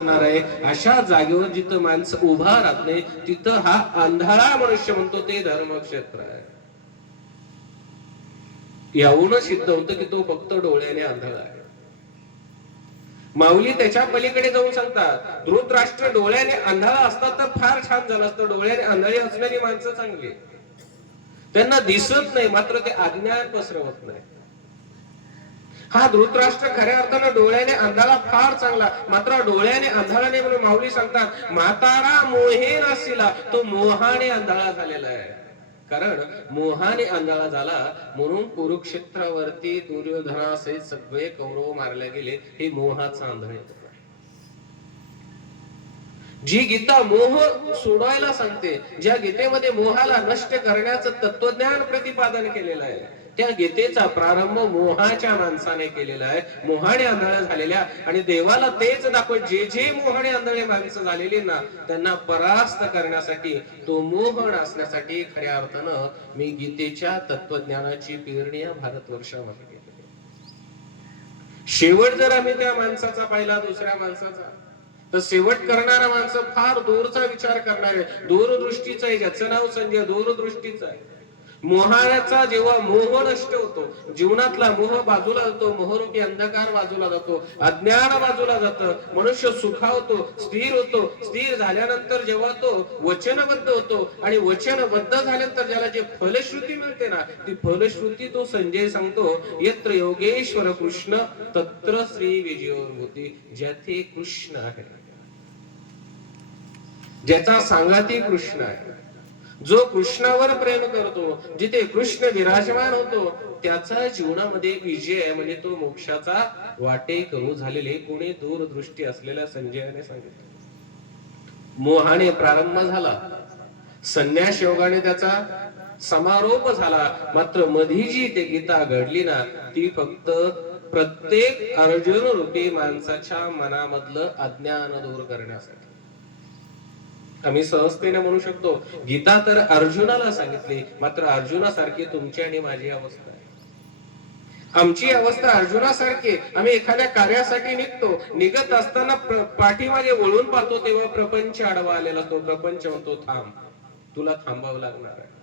आहे अशा जागेवर जिथं माणसं उभा राहत नाही तिथं हा आंधळा मनुष्य म्हणतो ते धर्मक्षेत्र आहे. यावून सिद्ध होतं की तो फक्त डोळ्याने आंधळा आहे. माऊली त्याच्या पलीकडे जाऊन सांगतात, धृतराष्ट्र डोळ्याने आंधळा असता तर फार छान झालं असतं. डोळ्याने आंधळी असलेली माणसं चांगली, त्यांना दिसत नाही मात्र ते अज्ञान पसरवत नाही. हा धृतराष्ट्र खऱ्या अर्थानं डोळ्याने आंधळा फार चांगला, मात्र डोळ्याने आंधळा नाही म्हणून माऊली सांगतात, म्हातारा मोहे नसिला, तो मोहाने आंधळा झालेला आहे. कारण मोहाने आंधळा झाला म्हणून कुरुक्षेत्रावरती दुर्योधनासहित सगळे कौरव मारले गेले. हे मोहाचा आंधळे. जी गीता मोह सोडवायला सांगते, ज्या गीतेमध्ये मोहाला नष्ट करण्याचं तत्वज्ञान प्रतिपादन केलेलं आहे, त्या गीतेचा प्रारंभ मोहाच्या माणसाने केलेला आहे, मोहाने आंधळ्या झालेल्या. आणि देवाला तेच दाखवत, जे जे मोहाने आंधळे माणसं झालेली ना त्यांना परास्त करण्यासाठी, तो मोह असण्यासाठी खऱ्या अर्थानं मी गीतेच्या तत्वज्ञानाची पेरणी या भारतवर्षामध्ये केली. शेवट जर आम्ही त्या माणसाचा पाहिला, दुसऱ्या माणसाचा, तर शेवट करणारा माणसं फार दूरचा विचार करणारे, दूरदृष्टीचा आहे. ज्याचं नाव संजय दूरदृष्टीचा आहे. मोहाचा जेव्हा मोह नष्ट होतो, जीवनातला मोह बाजूला जातो, मोहरूपी अंधकार बाजूला जातो, अज्ञान बाजूला जातं, मनुष्य सुखावतो, स्थिर होतो. स्थिर झाल्यानंतर जेव्हा तो वचनबद्ध होतो, आणि वचनबद्ध झाल्यानंतर ज्याला जे फलश्रुती मिळते ना, ती फलश्रुती तो संजय सांगतो, यत्र योगेश्वर कृष्ण तत्र श्री विजयोर्भूती. ज्याथे कृष्ण आहे, ज्याचा सांगाती कृष्ण आहे, जो कृष्णावर प्रेम करतो, जिथे कृष्ण विराजमान होतो, त्याचा जीवनामध्ये विजय आहे. म्हणजे तो मोक्षाचा वाटेकरू झालेले कोणी दूरदृष्टी असलेल्या संजयाने सांगितलं. मोहाने प्रारंभ झाला, संन्यास योगाने त्याचा समारोप झाला, मात्र मधी जी ते गीता घडली ना, ती फक्त प्रत्येक अर्जुन रूपी माणसाच्या मनामधलं अज्ञान दूर करण्यासाठी. आम्ही सहजतेने म्हणू शकतो, गीता तर अर्जुनाला सांगितली, मात्र अर्जुनासारखी तुमची आणि माझी अवस्था आहे. आमची अवस्था अर्जुनासारखी. आम्ही एखाद्या कार्यासाठी निघतो, निघत असताना पाठीमागे वळून पाहतो, तेव्हा प्रपंच आडवा आलेला तो प्रपंच म्हणतो, थांब, तुला थांबावं लागणार आहे.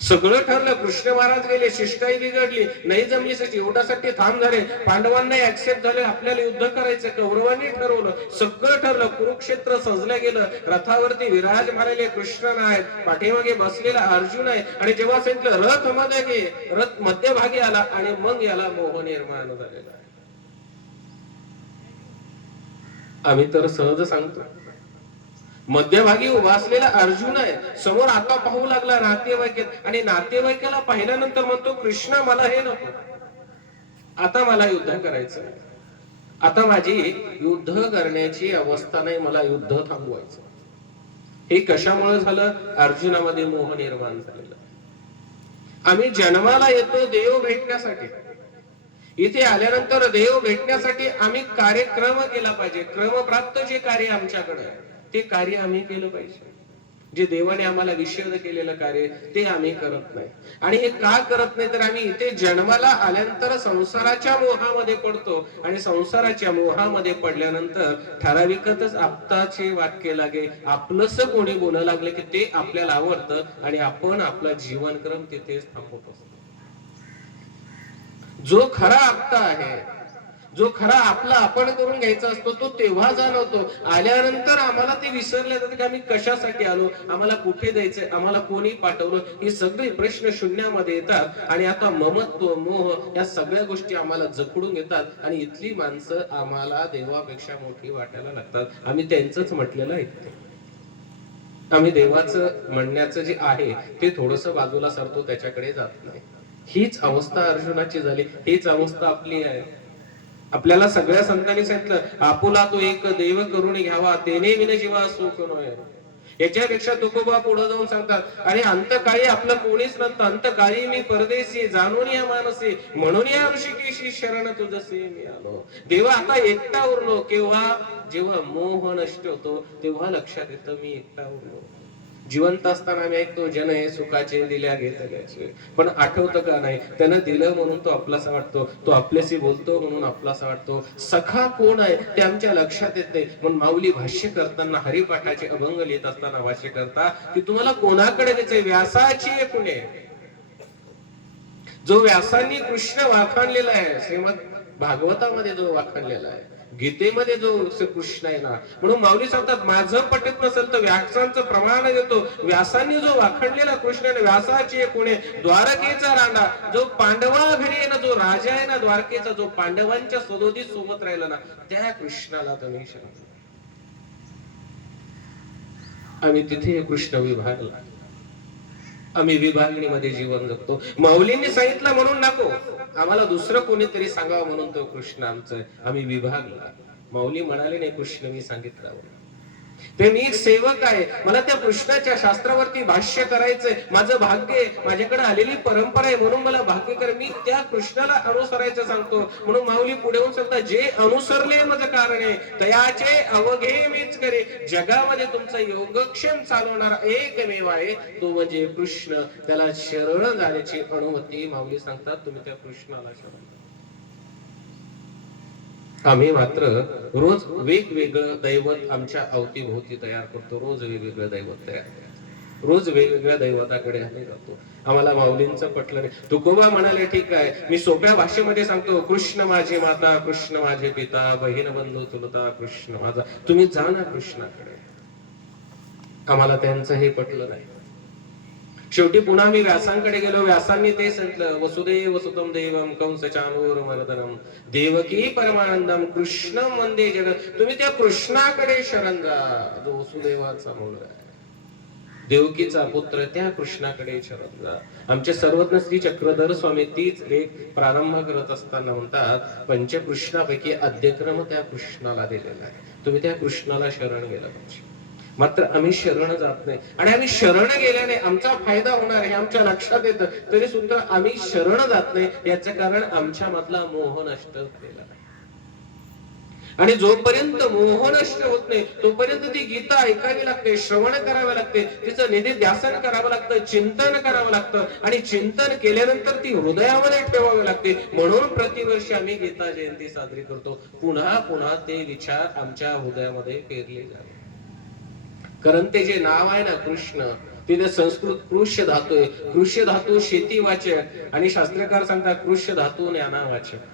सगळं ठरलं, कृष्ण महाराज गेले, शिष्टाई बिघडली, नाही जमलीसाठी एवढ्यासाठी थांब झाले, पांडवांना ऍक्सेप्ट झाले, आपल्याला युद्ध करायचं, कौरवांनी ठरवलं, सगळं ठरलं, कुरुक्षेत्र सजलं गेलं, रथावरती विराज झालेले कृष्ण आहेत, पाठीमागे बसलेला अर्जुन आहे, आणि जेव्हा सांगितलं रथ मध्ये घे, रथ मध्यभागी आला, आणि मग याला मोह निर्माण झालेला आहे. आम्ही तर सहज सांगतो, मध्यभागी उभा असलेला अर्जुन आहे, समोर आता पाहू लागला नातेवाईक, आणि नातेवाईकाला पाहिल्यानंतर म्हणतो, कृष्ण मला हे नको, आता मला युद्ध करायचं, आता माझी युद्ध करण्याची अवस्था नाही, मला युद्ध थांबवायचं. हे कशामुळे झालं? अर्जुनामध्ये मोह निर्माण झालेला. आम्ही जन्माला येतो देव भेटण्यासाठी, इथे आल्यानंतर देव भेटण्यासाठी आम्ही कार्यक्रम केला पाहिजे. क्रमप्राप्त जे कार्य आमच्याकडे आहे ते कार्य आम्ही केलं पाहिजे. जे देवाने आम्हाला विषय केलेलं कार्य ते आम्ही करत नाही. आणि हे का करत नाही तर आम्ही इथे जन्माला आल्यानंतर संसाराच्या मोहामध्ये पडतो, आणि संसाराच्या मोहामध्ये पडल्यानंतर ठराविकच आपताचे वाक्य लागे, आपलंस कोणी बोलायला लागले की ते आपल्याला आवडतं, आणि आपण आपला जीवनक्रम तिथेच थांबवत असतो. जो खरा आपता आहे, जो खरा आपला आपण करून घ्यायचा असतो, तो तेव्हा जाणवतो. आल्यानंतर आम्हाला ते विसरले जाते की आम्ही कशासाठी आलो, आम्हाला कुठे जायचंय, आम्हाला कोणी पाठवलं, हे सगळे प्रश्न शून्यामध्ये येतात. आणि आता ममत्व, मोह या सगळ्या गोष्टी आम्हाला जखडून घेतात, आणि इथली माणसं आम्हाला देवापेक्षा मोठी वाटायला लागतात. आम्ही त्यांचंच म्हटलेलं ऐकतो, आम्ही देवाचं म्हणण्याचं जे आहे ते थोडस बाजूला सरतो, त्याच्याकडे जात नाही. हीच अवस्था अर्जुनाची झाली, हीच अवस्था आपली आहे. आपल्याला सगळ्या संतांनी सांगितलं, आपुला तो एक देव करून घ्यावा, तेने विन जीवा सुख नये. याच्यापेक्षा तुकोबा पुढे जाऊन सांगतात, अरे अंतकाळी आपलं कोणीच नसतं, अंतकाळी मी परदेशी, जाणून या मानसी, म्हणून या ऋषिकेशी शरण तुझसे मी आलो. देवा आता एकटा उरलो. केव्हा? जेव्हा मोह नष्ट होतो तेव्हा लक्षात येतं मी एकटा उरलो. जिवंत असताना आम्ही ऐकतो जन हे सुखाचे दिल्या घेतल्याचे, पण आठवतं का नाही त्यानं दिलं म्हणून तो आपलासा वाटतो, तो आपल्याशी बोलतो म्हणून आपलासा वाटतो. सखा कोण आहे ते आमच्या लक्षात येत नाही. म्हणून माऊली भाष्य करताना हरिपाठाचे अभंग लिहित असताना भाष्य करता की तुम्हाला कोणाकडे द्यायचंय, व्यासाची पुणे. जो व्यासांनी कृष्ण वाखाणलेला आहे, श्रीमद भागवतामध्ये जो वाखाणलेला आहे, गीतेमध्ये जो कृष्ण आहे ना, म्हणून माऊली सांगतात माझं पटत नसेल तर व्यासांचं प्रमाण देतो. व्यासांनी जो वाखाणलेला कृष्ण, व्यासाची पुणे द्वारकेचा रांडा, जो पांडवा घरी आहे ना, जो राजा आहे ना द्वारकेचा, जो पांडवांच्या सदोदित सोबत राहिला ना, त्या कृष्णाला तुम्ही शरण. आम्ही तिथे कृष्ण विभागला, आम्ही विभागणीमध्ये जीवन जगतो. माऊलींनी सांगितलं म्हणून नको, आम्हाला दुसरं कोणीतरी सांगावं म्हणून तो कृष्ण आमचा आहे. आम्ही विभागला. माऊली म्हणाले नाही कृष्ण मी सांगितलं, ते मी एक सेवक आहे, मला त्या कृष्णाच्या शास्त्रावरती भाष्य करायचंय, माझं भाग्य आहे, माझ्याकडे आलेली परंपरा आहे म्हणून मला भाग्य कर, मी त्या कृष्णाला अनुसरायचं सांगतो. म्हणून माऊली पुढे होऊन सांगतात जे अनुसरले माझं कारण आहे तयाचे अवघे मीच करे. जगामध्ये तुमचा योगक्षेम चालवणारा एकमेव आहे तो म्हणजे कृष्ण. त्याला शरण जाण्याची अनुमती माऊली सांगतात, तुम्ही त्या कृष्णाला शरण. आम्ही मात्र रोज वेगवेगळं दैवत आमच्या अवतीभोवती तयार करतो, रोज वेगवेगळं दैवत तयार करतो, रोज वेगवेगळ्या दैवताकडे आम्ही जातो. आम्हाला माऊलींचं पटलं नाही. तुकोबा म्हणाले ठीक आहे, मी सोप्या भाषेमध्ये सांगतो, कृष्ण माझी माता, कृष्ण माझे पिता, बहीण बंधू चुलता कृष्ण माझा. तुम्ही जा ना कृष्णाकडे. आम्हाला त्यांचं हे पटलं नाही. शेवटी पुन्हा मी व्यासांकडे गेलो. व्यासांनी ते सांगितलं, वसुदेव वसुतम देवम कंस चाणूरमर्दनम देवकी परमानंदम कृष्ण वंदे जगत. तुम्ही त्या कृष्णाकडे शरण जा, जो वसुदेवाचा मुलगा आहे, देवकीचा पुत्र, त्या कृष्णाकडे शरण जा. आमचे सर्वज्ञ श्री चक्रधर स्वामी तीच एक प्रारंभ करत असताना म्हणतात, पंचकृष्णापैकी आद्यक्रम त्या कृष्णाला दिलेला आहे. तुम्ही त्या कृष्णाला शरण गेला पाहिजे. मात्र आम्ही शरण जात नाही, आणि आम्ही शरण गेल्याने आमचा फायदा होणार हे आमच्या लक्षात येतं, तरी सुद्धा आम्ही शरण जात नाही. याचं कारण आमच्या मधला मोह नष्ट केला नाही. आणि जोपर्यंत मोह नष्ट होत नाही तोपर्यंत ती गीता ऐकावी लागते, श्रवण करावे लागते, तिचं निधिध्यासन करावं लागतं, चिंतन करावं लागतं, आणि चिंतन केल्यानंतर ती हृदयामध्ये ठेवावी लागते. म्हणून प्रतिवर्षी आम्ही गीता जयंती साजरी करतो. पुन्हा पुन्हा ते विचार आमच्या हृदयामध्ये पेरले जावे. कारण ते जे नाव आहे ना कृष्ण, तिथे संस्कृत कृष्य धातू आहे. कृष्य धातू शेती वाचक, आणि शास्त्रकार सांगतात कृष्य धातू ज्ञाना वाचक.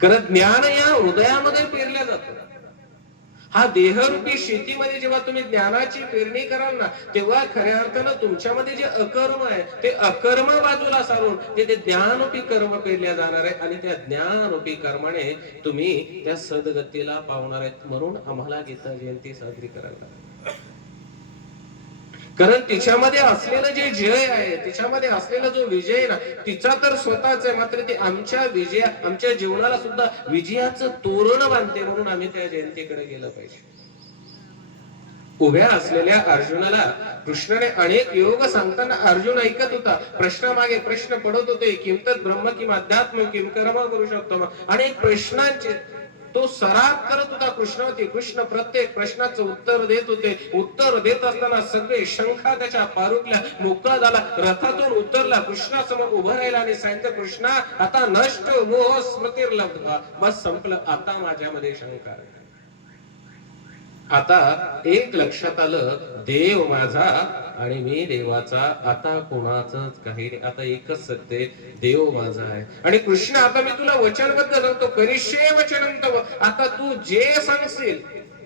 कारण ज्ञान या हृदयामध्ये पेरल्या जातं. हा देहरूपी शेतीमध्ये जेव्हा तुम्ही ज्ञानाची पेरणी कराल ना, तेव्हा खऱ्या अर्थानं तुमच्यामध्ये जे अकर्म आहे ते अकर्म बाजूला सारून ते ज्ञानरूपी कर्म पेरल्या जाणार आहे, आणि त्या ज्ञानरूपी कर्माने तुम्ही त्या सद्गतीला पावणार आहेत. म्हणून आम्हाला गीता जयंती साजरी करायला, कारण तिच्यामध्ये असलेलं जे जय आहे, तिच्यामध्ये असलेला जो विजय आहे ना, तिचा तर स्वतःच आहे, मात्र ते आमच्या जीवनाला सुद्धा विजयाचं तोरण बांधते. म्हणून आम्ही त्या जयंतीकडे गेलं पाहिजे. उभ्या असलेल्या अर्जुनाला कृष्णाने अनेक योग सांगताना अर्जुन ऐकत होता. प्रश्नामागे प्रश्न पडत होते, किम तत् ब्रह्म किम अध्यात्म किम कर्म करू शकतो, अनेक प्रश्नांचे तो सराव करत होता कृष्णावरती. कृष्ण प्रत्येक प्रश्नाचं उत्तर देत होते. उत्तर देत असताना सगळे शंका त्याच्या पारुटल्या, मोकळा झाला, रथातून उतरला, कृष्णासमोर उभं राहिला आणि सांगितलं, कृष्णा आता नष्ट मोह स्मृतिर्लब्ध्वा, बस संपलं, आता माझ्यामध्ये शंका आहे. आता एक लक्षात आलं, देव माझा आणि मी देवाचा, आता कोणाचंच काही नाही. आता एकच सत्य, देव माझा आहे आणि कृष्ण आता मी तुला वचनबद्ध सांगतो, करिष्ये वचनं तव, आता तू जे सांगशील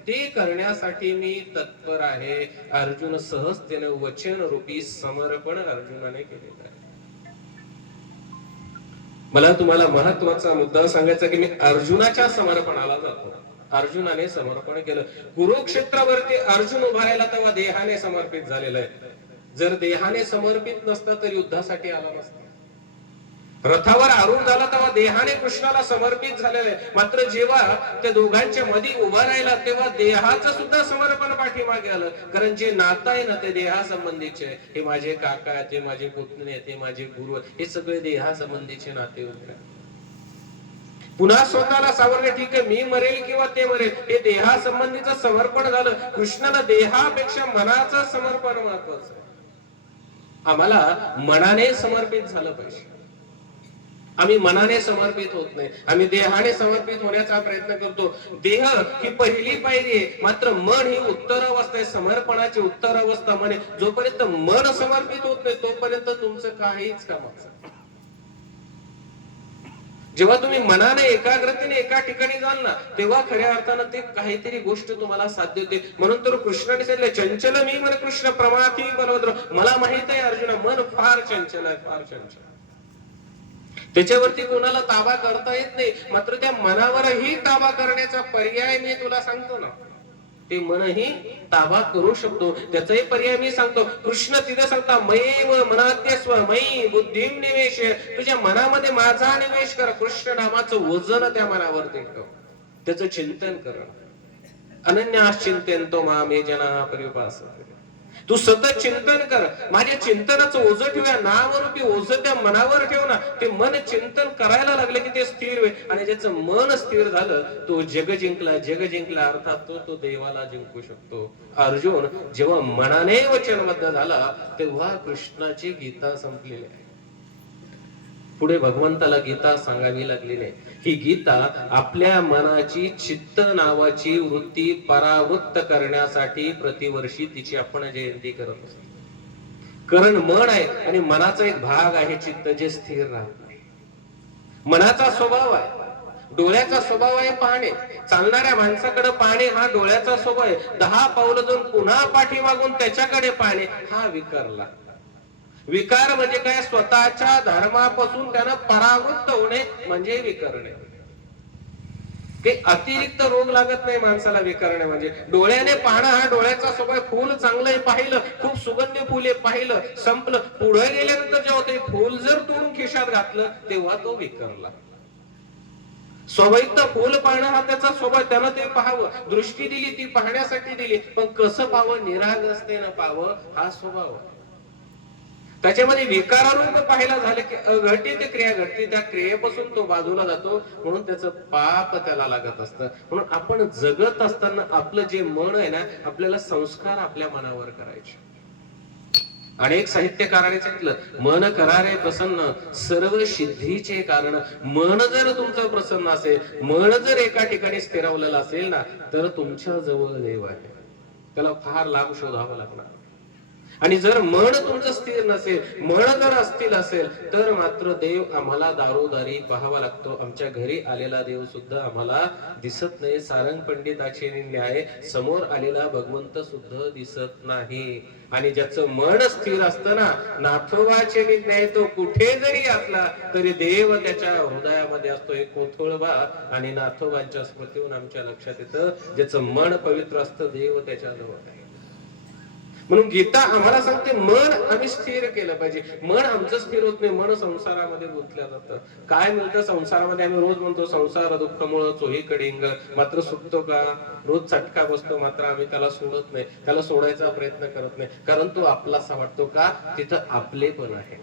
ते करण्यासाठी मी तत्पर आहे. अर्जुन सहजतेने वचन रूपी समर्पण अर्जुनाने केलेलं आहे. मला तुम्हाला महत्वाचा मुद्दा सांगायचा की मी अर्जुनाच्या समर्पणाला जातो. अर्जुनाने समर्पण केलं. कुरुक्षेत्रावरती अर्जुन उभा राहिला तेव्हा देहाने समर्पित झालेला आहे. जर देहाने समर्पित नसता तर युद्धासाठी आला नसता. रथावर आरूढ झाला तेव्हा देहाने कृष्णाला समर्पित झालेलं आहे. मात्र जेव्हा त्या दोघांच्या मध्ये उभा राहिला तेव्हा देहाचं सुद्धा समर्पण पाठीमागे आलं. कारण जे नातं आहे ना ते देहासंबंधीचे आहे. हे माझे काका आहेत, ते माझे पुतणे आहेत, ते माझे गुरु आहेत, हे सगळे देहासंबंधीचे नाते होते. पुन्हा स्वतःला सावरणे, ठीक आहे मी मरेल किंवा ते मरेल, हे देहासंबंधीचं समर्पण झालं. कृष्णाला देहापेक्षा मनाचं समर्पण महत्वाचं आहे. आम्हाला मनाने समर्पित झालं पाहिजे. आम्ही मनाने समर्पित होत नाही, आम्ही देहाने समर्पित होण्याचा प्रयत्न करतो. देह ही पहिली पायरी आहे, मात्र मन ही उत्तर अवस्था आहे, समर्पणाची उत्तर अवस्था. म्हणे जोपर्यंत मन समर्पित होत नाही तोपर्यंत तुमचं काहीच कामाचं. जेव्हा तुम्ही मनाने एकाग्रतेने एका ठिकाणी जाल ना, तेव्हा खऱ्या अर्थानं ते काहीतरी गोष्ट तुम्हाला साध्य होते. म्हणून तर कृष्णाने सांगितलं, चंचल मी मन कृष्ण प्रमाथी बलवद्र. मला माहित आहे अर्जुना, मन फार चंचल आहे, फार चंचल. त्याच्यावरती कोणाला ताबा करता येत नाही, मात्र त्या मनावरही ताबा करण्याचा पर्याय मी तुला सांगतो ना. ते मनही ताबा करू शकतो, त्याचाही पर्याय मी सांगतो. कृष्ण तिथे सांगता, मयैव मनाद्यस्व मयी बुद्धिम निवेश. तुझ्या मनामध्ये माझा निवेश कर. कृष्ण नामाचं वजन त्या मनावरती ठेव, त्याचं चिंतन कर. अनन्याश्चिंत्यन्तो माम ये जनाः पर्युपासते. तू सतत चिंतन कर. माझ्या चिंतनाचं ओझं ठेवूया, नामरूपी ओझं त्या मनावर ठेव ना. ते मन चिंतन करायला लागले की ते स्थिर होईल, आणि ज्याचं मन स्थिर झालं तो जग जिंकला. जग जिंकला अर्थात तो देवाला जिंकू शकतो. अर्जुन जेव्हा मनाने वचनबद्ध झाला तेव्हा कृष्णाची गीता संपलेली आहे. पुढे भगवंताला गीता सांगावी लागली नाही. ही गीता आपल्या मनाची चित्त नावाची वृत्ती परावृत्त करण्यासाठी प्रतिवर्षी तिची आपण जयंती करत असतो. कारण मन आहे आणि मनाचा एक भाग आहे चित्त, जे स्थिर राहत नाही. मनाचा स्वभाव आहे, डोळ्याचा स्वभाव आहे पाहणे. चालणाऱ्या माणसाकडे पाहणे हा डोळ्याचा स्वभाव आहे. 10 पावलं जाऊन पुन्हा पाठीमागून त्याच्याकडे पाहणे हा विकारला. विकार म्हणजे काय? स्वतःच्या धर्मापासून त्यानं परावृत्त होणे म्हणजे विकरणे. ते अतिरिक्त रोग लागत नाही माणसाला विकरणे म्हणजे. डोळ्याने पाहणं हा डोळ्याचा स्वभाव. फूल चांगलं पाहिलं, खूप सुगंधी फुले पाहिलं, संपलं. पुढे गेल्यानंतर जेव्हा ते फूल जर तोडून खिशात घातलं तेव्हा तो विकरला. स्वाभाविक फूल पाहणं हा त्याचा स्वभाव. त्यानं ते पाहावं, दृष्टी दिली ती पाहण्यासाठी दिली, पण कसं पाहावं, निरागसतेनं पाहावं हा स्वभाव. त्याच्यामध्ये विकारारूप पाहायला झाले की अघटित क्रिया घडते, त्या क्रियेपासून तो बाजूला जातो, म्हणून त्याचं पाप त्याला लागत असतं. म्हणून आपण जगत असताना आपलं जे मन आहे ना, आपल्याला संस्कार आपल्या मनावर करायचे. अनेक साहित्यकारांनी सांगितलं, मन करारे प्रसन्न सर्व सिद्धीचे कारण. मन जर तुमचं प्रसन्न असेल, मन जर एका ठिकाणी स्थिरावलेलं असेल ना, तर तुमच्या जवळ देव आहे. त्याला फार लांब शोधावं लागणार. आणि जर मन तुमचं स्थिर नसेल, मन जर अस्थिर असेल, तर मात्र देव आम्हाला दारोदारी पाहावा लागतो. आमच्या घरी आलेला देव सुद्धा आम्हाला दिसत नाही. सारंग पंडिताचे न्याय, समोर आलेला भगवंत सुद्धा दिसत नाही. आणि ज्याचं मन स्थिर असतं ना, नाथोबाचे न्याय, तो कुठे जरी असला तरी देव त्याच्या हृदयामध्ये असतो. एक कोथोळबा आणि नाथोबांच्या स्मृतीहून आमच्या लक्षात येतं, ज्याचं मन पवित्र असतं देव त्याच्या जवळ आहे. म्हणून गीता आम्हाला सांगते, मन आम्ही स्थिर केलं पाहिजे. मन आमचं स्थिर होत नाही, मन संसारामध्ये गुंतल्या जातं. काय मिळतं संसारामध्ये? आम्ही रोज म्हणतो संसार दुःखमुळे चोहीकडे इंग, मात्र सुटतो का? रोज चटका बसतो, मात्र आम्ही त्याला सोडत नाही, त्याला सोडायचा प्रयत्न करत नाही, कारण तो आपलासा वाटतो. का? तिथं आपलेपण आहे.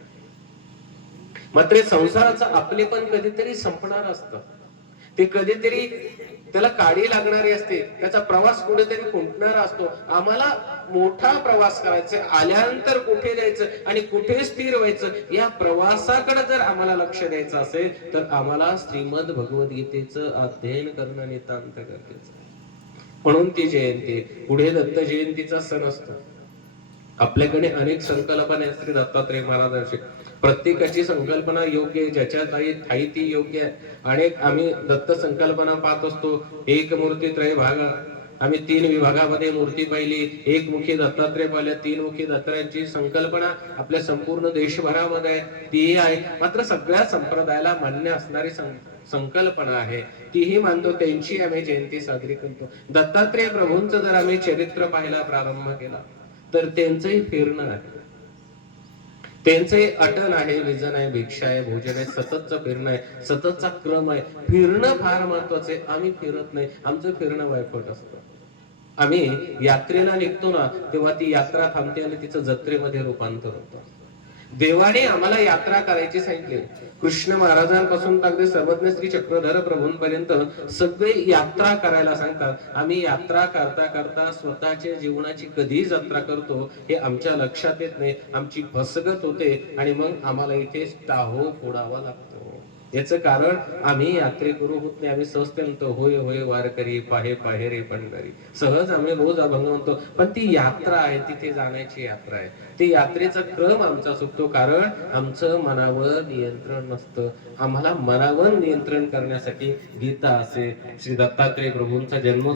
मात्र संसाराचं आपलेपण कधीतरी संपणार असतं. ते कधीतरी त्याला काढी लागणारी असते, त्याचा प्रवास कुठेतरी खुंटणारा असतो. आम्हाला मोठा प्रवास करायचा, आल्यानंतर कुठे जायचं आणि कुठे स्थिर व्हायचं, या प्रवासाकडे जर आम्हाला लक्ष द्यायचं असेल तर आम्हाला श्रीमद भगवद्गीतेचं अध्ययन करणं नितांत गरजेचं. म्हणून ती जयंती, पुढे दत्त जयंतीचा सण असतो. आपल्याकडे अनेक संकल्पना आहेत श्री दत्तात्रय महाराजांची. प्रत्येकाची संकल्पना योग्य आहे, ज्याच्या ठाई ती योग्य आहे. अनेक आम्ही दत्त संकल्पना पाहत असतो. एक मूर्ती त्रय भागा, आम्ही 3 विभागामध्ये मूर्ती पाहिली. एक मुखी दत्तात्रय पाहिल्या, 3 मुखी दत्तात्रयांची संकल्पना आपल्या संपूर्ण देशभरामध्ये ती आहे. मात्र सगळ्या संप्रदायाला मान्य असणारी संकल्पना आहे, तीही मानतो, त्यांची आम्ही जयंती साजरी करतो. दत्तात्रय प्रभूंचं जर आम्ही चरित्र पाहायला प्रारंभ केला तर त्यांचंही फिरणं आहे, त्यांचे अटल आहे, विजन आहे, भिक्षा आहे, भोजन आहे, सततचं फिरणं आहे, सततचा क्रम आहे. फिरणं फार महत्वाचं आहे. आम्ही फिरत नाही, आमचं फिरणं वायफट असतं. आम्ही यात्रेला निघतो ना, तेव्हा ती यात्रा थांबते आणि तिचं जत्रेमध्ये रूपांतर होतं. देवाने आम्हाला यात्रा करायची सांगितली. कृष्ण महाराजांपासून तर अगदी सर्वज्ञ श्री चक्रधर प्रभूंपर्यंत सगळे यात्रा करायला सांगतात. आम्ही यात्रा करता करता स्वतःच्या जीवनाची कधी जत्रा करतो हे आमच्या लक्षात येत नाही. आमची फसगत होते आणि मग आम्हाला इथे टाहो फोडावा लागतो. याच कारण आम्ही यात्रेकरू होत नाही. आम्ही सहज म्हणतो होय होय वारकरी पाहे पाहे रे पंढरी. सहज आम्ही रोज अभंग म्हणतो, पण ती यात्रा आहे, तिथे जाण्याची यात्रा आहे. ती यात्रेचा क्रम आमचा चुकतो, कारण आमचं मनावर नियंत्रण नसतं. आम्हाला मनावर नियंत्रण करण्यासाठी गीता असेल, श्री दत्तात्रय प्रभूंचा जन्म